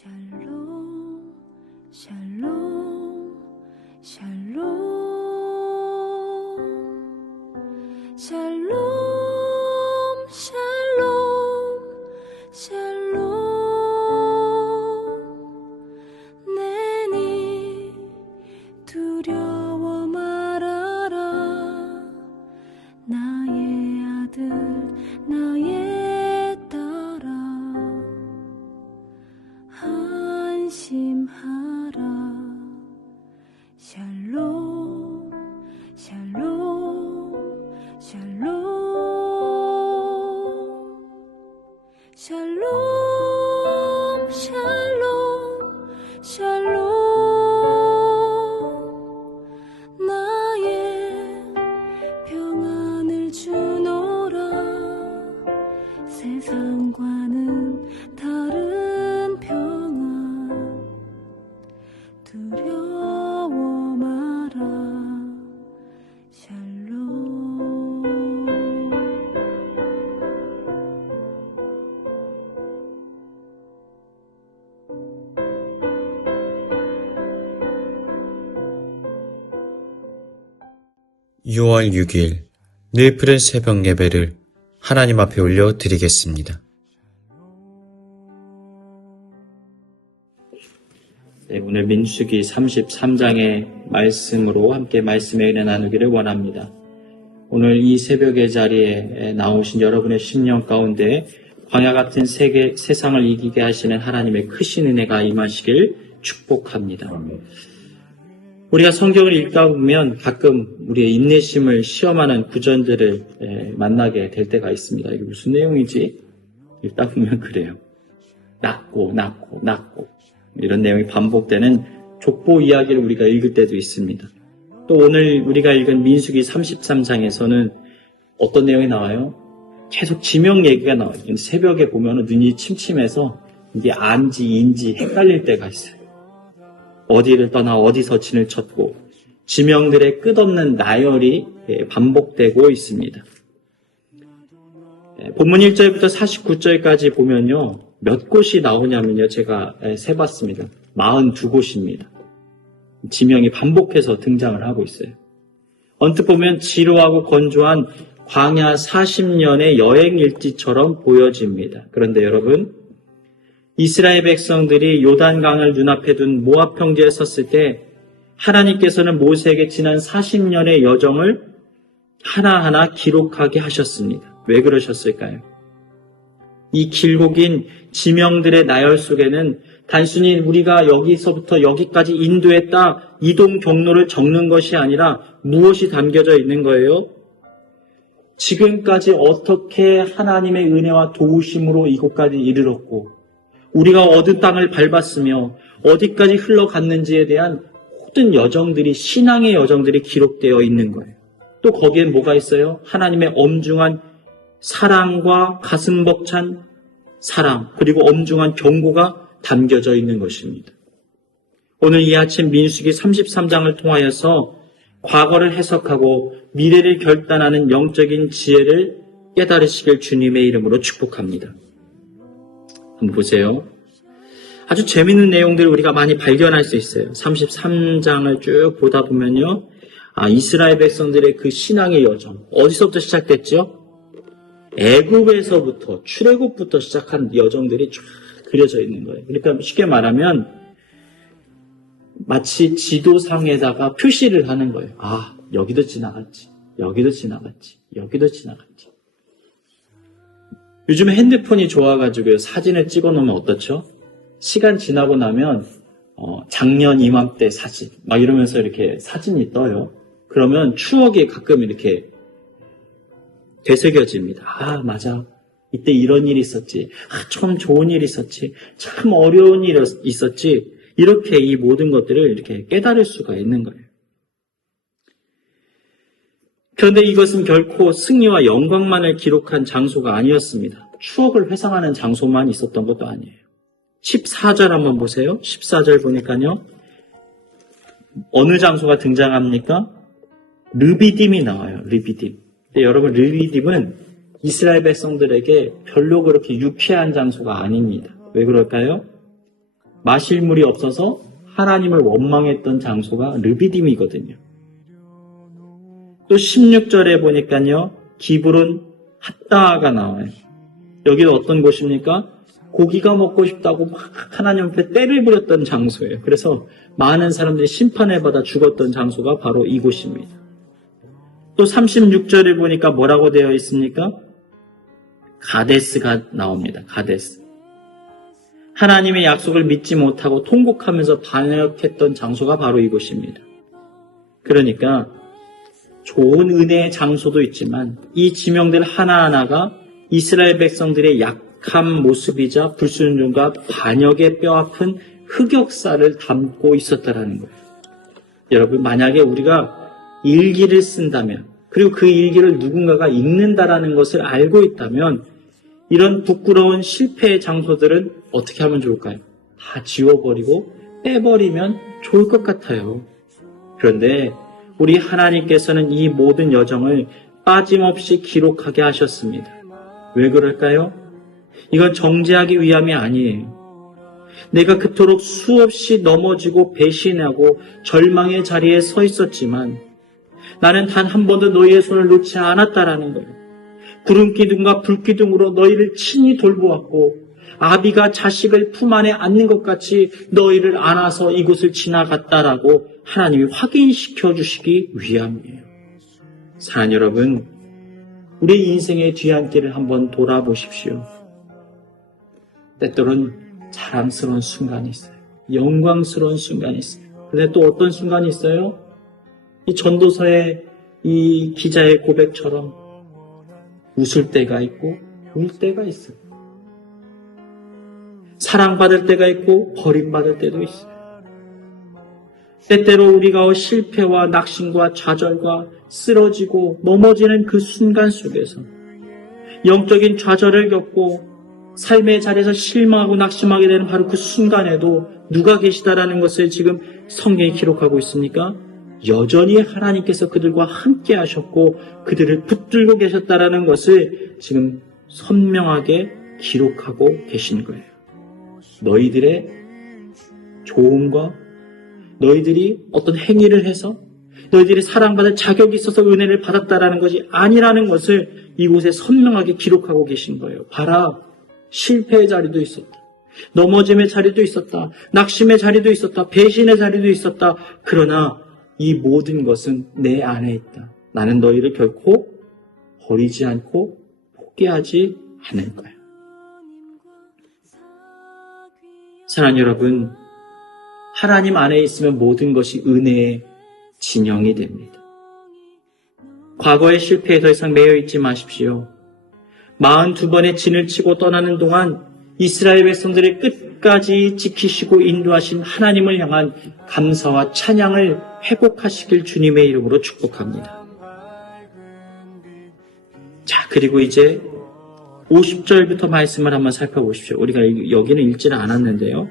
샬롬 샬롬 샬롬 샬롬 샬롬 샬롬 내니 두려워 말아라 나의 아들 나의 딸아 안심하라 샬롬 샬롬 샬롬 샬롬 샬롬 샬롬 나의 평안을 주노라 세상과는 다른 평안 두려워 마라 샬롬 (6월 6일) 늘 푸른 새벽 예배를 하나님 앞에 올려드리겠습니다. 네, 오늘 민수기 33장의 말씀으로 함께 말씀의 은혜 나누기를 원합니다. 오늘 이 새벽의 자리에 나오신 여러분의 심령 가운데 광야 같은 세상을 이기게 하시는 하나님의 크신 은혜가 임하시길 축복합니다. 우리가 성경을 읽다 보면 가끔 우리의 인내심을 시험하는 구절들을 만나게 될 때가 있습니다. 이게 무슨 내용이지? 읽다 보면 그래요. 낳고 이런 내용이 반복되는 족보 이야기를 우리가 읽을 때도 있습니다. 또 오늘 우리가 읽은 민수기 33장에서는 어떤 내용이 나와요? 계속 지명 얘기가 나와요. 새벽에 보면 눈이 침침해서 이게 안지 인지 헷갈릴 때가 있어요. 어디를 떠나 어디서 진을 쳤고 지명들의 끝없는 나열이 반복되고 있습니다. 본문 1절부터 49절까지 보면요. 몇 곳이 나오냐면요. 제가 세봤습니다. 42곳입니다. 지명이 반복해서 등장을 하고 있어요. 언뜻 보면 지루하고 건조한 광야 40년의 여행일지처럼 보여집니다. 그런데 여러분, 이스라엘 백성들이 요단강을 눈앞에 둔 모압 평지에 섰을 때 하나님께서는 모세에게 지난 40년의 여정을 하나하나 기록하게 하셨습니다. 왜 그러셨을까요? 이 길고 긴 지명들의 나열 속에는 단순히 우리가 여기서부터 여기까지 인도했다 이동 경로를 적는 것이 아니라 무엇이 담겨져 있는 거예요? 지금까지 어떻게 하나님의 은혜와 도우심으로 이곳까지 이르렀고 우리가 얻은 땅을 밟았으며 어디까지 흘러갔는지에 대한 모든 여정들이 신앙의 여정들이 기록되어 있는 거예요. 또 거기에 뭐가 있어요? 하나님의 엄중한 사랑과 가슴 벅찬 사랑 그리고 엄중한 경고가 담겨져 있는 것입니다. 오늘 이 아침 민수기 33장을 통하여서 과거를 해석하고 미래를 결단하는 영적인 지혜를 깨달으시길 주님의 이름으로 축복합니다. 한번 보세요. 아주 재미있는 내용들을 우리가 많이 발견할 수 있어요. 33장을 쭉 보다 보면요. 이스라엘 백성들의 그 신앙의 여정 어디서부터 시작됐죠? 애굽에서부터 출애굽부터 시작한 여정들이 쫙 그려져 있는 거예요. 그러니까 쉽게 말하면 마치 지도상에다가 표시를 하는 거예요. 여기도 지나갔지. 여기도 지나갔지. 여기도 지나갔지. 요즘에 핸드폰이 좋아가지고 사진을 찍어놓으면 어떻죠? 시간 지나고 나면 작년 이맘때 사진 막 이러면서 이렇게 사진이 떠요. 그러면 추억이 가끔 이렇게 되새겨집니다. 맞아. 이때 이런 일이 있었지. 참 좋은 일이 있었지. 참 어려운 일이 있었지. 이렇게 이 모든 것들을 이렇게 깨달을 수가 있는 거예요. 그런데 이것은 결코 승리와 영광만을 기록한 장소가 아니었습니다. 추억을 회상하는 장소만 있었던 것도 아니에요. 14절 한번 보세요. 14절 보니까요. 어느 장소가 등장합니까? 르비딤이 나와요. 르비딤. 근데 여러분 르비딤은 이스라엘 백성들에게 별로 그렇게 유쾌한 장소가 아닙니다. 왜 그럴까요? 마실 물이 없어서 하나님을 원망했던 장소가 르비딤이거든요. 또 16절에 보니까요, 기브론 핫다가 나와요. 여기는 어떤 곳입니까? 고기가 먹고 싶다고 막 하나님 앞에 떼를 부렸던 장소예요. 그래서 많은 사람들이 심판을 받아 죽었던 장소가 바로 이곳입니다. 또 36절에 보니까 뭐라고 되어 있습니까? 가데스가 나옵니다. 가데스. 하나님의 약속을 믿지 못하고 통곡하면서 반역했던 장소가 바로 이곳입니다. 그러니까 좋은 은혜의 장소도 있지만 이 지명들 하나하나가 이스라엘 백성들의 약한 모습이자 불순종과 반역의 뼈아픈 흑역사를 담고 있었다라는 거예요. 여러분, 만약에 우리가 일기를 쓴다면, 그리고 그 일기를 누군가가 읽는다라는 것을 알고 있다면 이런 부끄러운 실패의 장소들은 어떻게 하면 좋을까요? 다 지워버리고 빼버리면 좋을 것 같아요. 그런데 우리 하나님께서는 이 모든 여정을 빠짐없이 기록하게 하셨습니다. 왜 그럴까요? 이건 정죄하기 위함이 아니에요. 내가 그토록 수없이 넘어지고 배신하고 절망의 자리에 서 있었지만 나는 단 한 번도 너희의 손을 놓지 않았다라는 거예요. 구름기둥과 불기둥으로 너희를 친히 돌보았고 아비가 자식을 품 안에 안는 것 같이 너희를 안아서 이곳을 지나갔다라고 하나님이 확인시켜 주시기 위함이에요. 사랑하는 여러분, 우리 인생의 뒤안길을 한번 돌아보십시오. 때때로는 자랑스러운 순간이 있어요. 영광스러운 순간이 있어요. 그런데 또 어떤 순간이 있어요? 이 전도서의 이 기자의 고백처럼 웃을 때가 있고 울 때가 있어요. 사랑받을 때가 있고 버림받을 때도 있어요. 때때로 우리가 실패와 낙심과 좌절과 쓰러지고 넘어지는 그 순간 속에서 영적인 좌절을 겪고 삶의 자리에서 실망하고 낙심하게 되는 바로 그 순간에도 누가 계시다라는 것을 지금 성경이 기록하고 있습니까? 여전히 하나님께서 그들과 함께 하셨고 그들을 붙들고 계셨다라는 것을 지금 선명하게 기록하고 계신 거예요. 너희들의 좋음과 너희들이 어떤 행위를 해서 너희들이 사랑받을 자격이 있어서 은혜를 받았다라는 것이 아니라는 것을 이곳에 선명하게 기록하고 계신 거예요. 봐라, 실패의 자리도 있었다. 넘어짐의 자리도 있었다. 낙심의 자리도 있었다. 배신의 자리도 있었다. 그러나 이 모든 것은 내 안에 있다. 나는 너희를 결코 버리지 않고 포기하지 않을 거야. 사랑하는 여러분, 하나님 안에 있으면 모든 것이 은혜의 진영이 됩니다. 과거의 실패에 더 이상 매여 있지 마십시오. 42번의 진을 치고 떠나는 동안 이스라엘 백성들의 끝까지 지키시고 인도하신 하나님을 향한 감사와 찬양을 회복하시길 주님의 이름으로 축복합니다. 자, 그리고 이제 50절부터 말씀을 한번 살펴보십시오. 우리가 여기는 읽지는 않았는데요.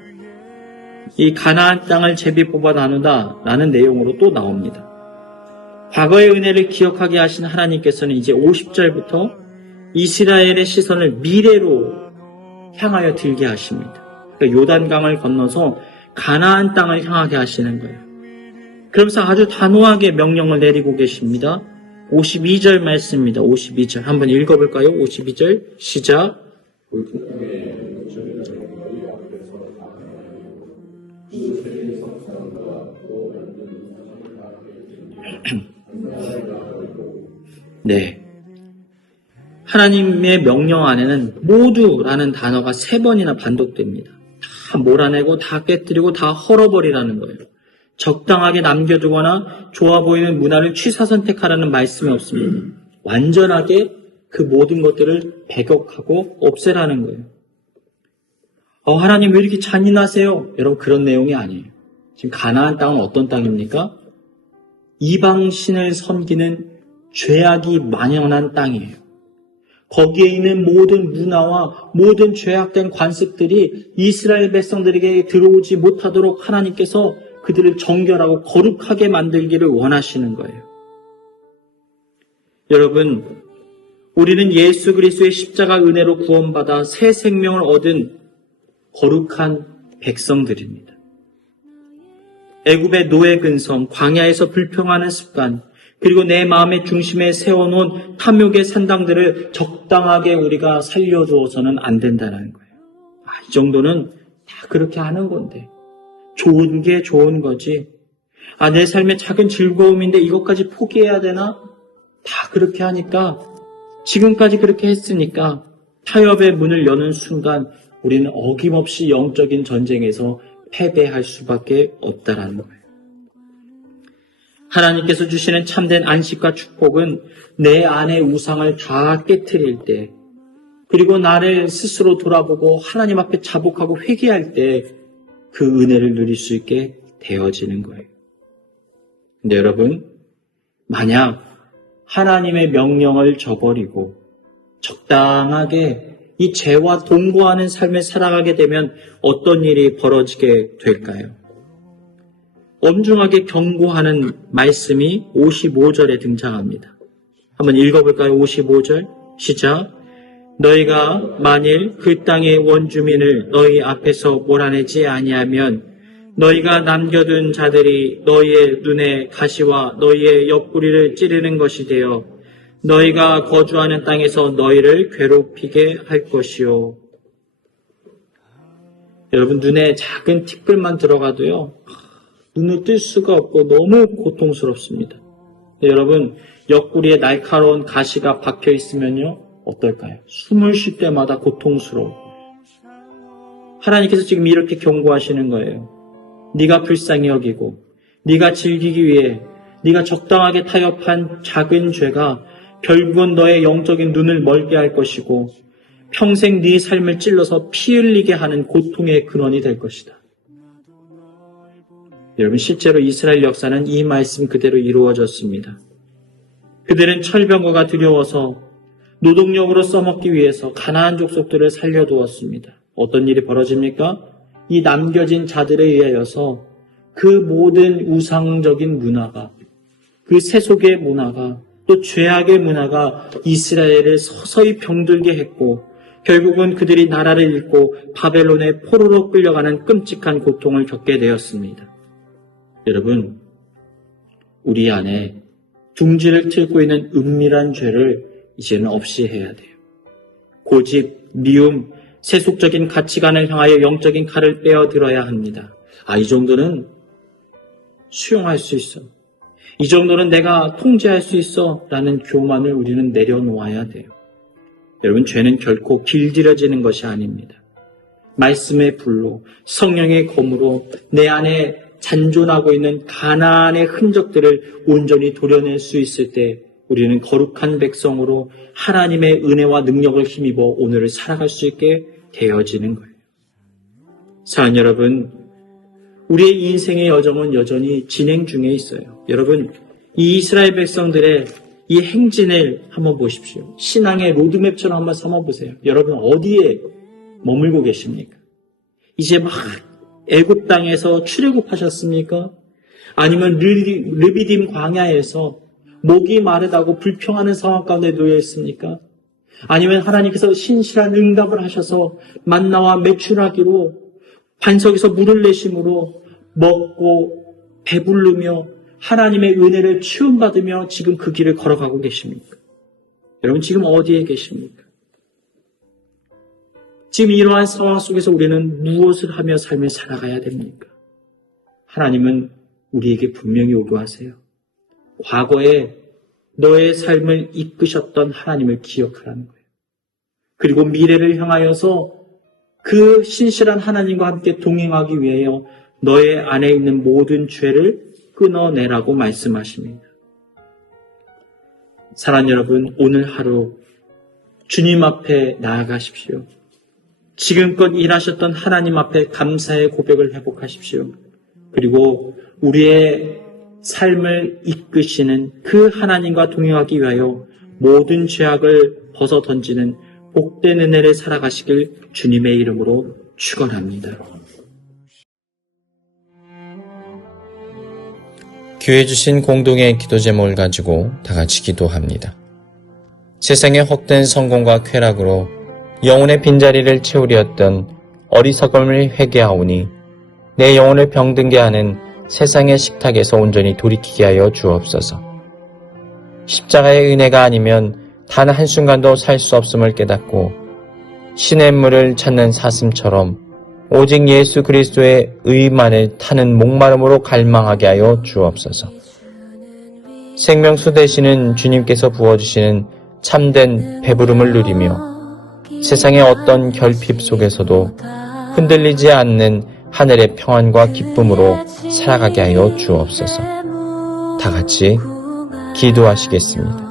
이 가나안 땅을 제비 뽑아 나누다 라는 내용으로 또 나옵니다. 과거의 은혜를 기억하게 하신 하나님께서는 이제 50절부터 이스라엘의 시선을 미래로 향하여 들게 하십니다. 그러니까 요단강을 건너서 가나안 땅을 향하게 하시는 거예요. 그러면서 아주 단호하게 명령을 내리고 계십니다. 52절 말씀입니다. 52절 한번 읽어볼까요? 52절 시작. 네. 하나님의 명령 안에는 모두라는 단어가 3번이나 반복됩니다. 다 몰아내고 다 깨뜨리고 다 헐어버리라는 거예요. 적당하게 남겨두거나 좋아 보이는 문화를 취사선택하라는 말씀이 없습니다. 완전하게 그 모든 것들을 배격하고 없애라는 거예요. 하나님 왜 이렇게 잔인하세요? 여러분, 그런 내용이 아니에요. 지금 가나안 땅은 어떤 땅입니까? 이방신을 섬기는 죄악이 만연한 땅이에요. 거기에 있는 모든 문화와 모든 죄악된 관습들이 이스라엘 백성들에게 들어오지 못하도록 하나님께서 그들을 정결하고 거룩하게 만들기를 원하시는 거예요. 여러분, 우리는 예수 그리스도의 십자가 은혜로 구원받아 새 생명을 얻은 거룩한 백성들입니다. 애굽의 노예 근성, 광야에서 불평하는 습관, 그리고 내 마음의 중심에 세워놓은 탐욕의 산당들을 적당하게 우리가 살려두어서는 안 된다는 거예요. 이 정도는 다 그렇게 하는 건데, 좋은 게 좋은 거지. 내 삶의 작은 즐거움인데 이것까지 포기해야 되나? 다 그렇게 하니까, 지금까지 그렇게 했으니까 타협의 문을 여는 순간 우리는 어김없이 영적인 전쟁에서 패배할 수밖에 없다라는 거예요. 하나님께서 주시는 참된 안식과 축복은 내 안의 우상을 다 깨트릴 때, 그리고 나를 스스로 돌아보고 하나님 앞에 자복하고 회개할 때 그 은혜를 누릴 수 있게 되어지는 거예요. 근데 여러분, 만약 하나님의 명령을 저버리고 적당하게 이 죄와 동거하는 삶을 살아가게 되면 어떤 일이 벌어지게 될까요? 엄중하게 경고하는 말씀이 55절에 등장합니다. 한번 읽어볼까요? 55절 시작. 너희가 만일 그 땅의 원주민을 너희 앞에서 몰아내지 아니하면 너희가 남겨둔 자들이 너희의 눈에 가시와 너희의 옆구리를 찌르는 것이 되어 너희가 거주하는 땅에서 너희를 괴롭히게 할 것이요. 여러분, 눈에 작은 티끌만 들어가도요, 눈을 뜰 수가 없고 너무 고통스럽습니다. 여러분, 옆구리에 날카로운 가시가 박혀 있으면요, 어떨까요? 숨을 쉴 때마다 고통스러워. 하나님께서 지금 이렇게 경고하시는 거예요. 네가 불쌍히 여기고 네가 즐기기 위해 네가 적당하게 타협한 작은 죄가 결국은 너의 영적인 눈을 멀게 할 것이고 평생 네 삶을 찔러서 피 흘리게 하는 고통의 근원이 될 것이다. 여러분, 실제로 이스라엘 역사는 이 말씀 그대로 이루어졌습니다. 그들은 철병거가 두려워서 노동력으로 써먹기 위해서 가나안 족속들을 살려두었습니다. 어떤 일이 벌어집니까? 이 남겨진 자들에 의하여서 그 모든 우상적인 문화가, 그 세속의 문화가, 또 죄악의 문화가 이스라엘을 서서히 병들게 했고 결국은 그들이 나라를 잃고 바벨론의 포로로 끌려가는 끔찍한 고통을 겪게 되었습니다. 여러분, 우리 안에 둥지를 틀고 있는 은밀한 죄를 이제는 없이 해야 돼요. 고집, 미움, 세속적인 가치관을 향하여 영적인 칼을 빼어들어야 합니다. 이 정도는 수용할 수 있어. 이 정도는 내가 통제할 수 있어. 라는 교만을 우리는 내려놓아야 돼요. 여러분, 죄는 결코 길들여지는 것이 아닙니다. 말씀의 불로, 성령의 검으로 내 안에 잔존하고 있는 가나안의 흔적들을 온전히 도려낼 수 있을 때 우리는 거룩한 백성으로 하나님의 은혜와 능력을 힘입어 오늘을 살아갈 수 있게 되어지는 거예요. 사랑하는 여러분, 우리의 인생의 여정은 여전히 진행 중에 있어요. 여러분, 이 이스라엘 백성들의 이 행진을 한번 보십시오. 신앙의 로드맵처럼 한번 삼아보세요. 여러분, 어디에 머물고 계십니까? 이제 막 애굽 땅에서 출애굽하셨습니까? 아니면 르비딤 광야에서 목이 마르다고 불평하는 상황 가운데 놓여 있습니까? 아니면 하나님께서 신실한 응답을 하셔서 만나와 메추라기로 반석에서 물을 내심으로 먹고 배부르며 하나님의 은혜를 치움받으며 지금 그 길을 걸어가고 계십니까? 여러분, 지금 어디에 계십니까? 지금 이러한 상황 속에서 우리는 무엇을 하며 삶을 살아가야 됩니까? 하나님은 우리에게 분명히 요구하세요. 과거에 너의 삶을 이끄셨던 하나님을 기억하라는 거예요. 그리고 미래를 향하여서 그 신실한 하나님과 함께 동행하기 위하여 너의 안에 있는 모든 죄를 끊어내라고 말씀하십니다. 사랑하는 여러분, 오늘 하루 주님 앞에 나아가십시오. 지금껏 일하셨던 하나님 앞에 감사의 고백을 회복하십시오. 그리고 우리의 삶을 이끄시는 그 하나님과 동행하기 위하여 모든 죄악을 벗어 던지는 복된 은혜를 살아가시길 주님의 이름으로 축원합니다. 교회 주신 공동의 기도 제목을 가지고 다 같이 기도합니다. 세상의 헛된 성공과 쾌락으로 영혼의 빈자리를 채우려 했던 어리석음을 회개하오니 내 영혼을 병든게 하는 세상의 식탁에서 온전히 돌이키게 하여 주옵소서. 십자가의 은혜가 아니면 단 한순간도 살 수 없음을 깨닫고 신의 물을 찾는 사슴처럼 오직 예수 그리스도의 의만을 타는 목마름으로 갈망하게 하여 주옵소서. 생명수 되시는 주님께서 부어주시는 참된 배부름을 누리며 세상의 어떤 결핍 속에서도 흔들리지 않는 하늘의 평안과 기쁨으로 살아가게 하여 주옵소서. 다 같이 기도하시겠습니다.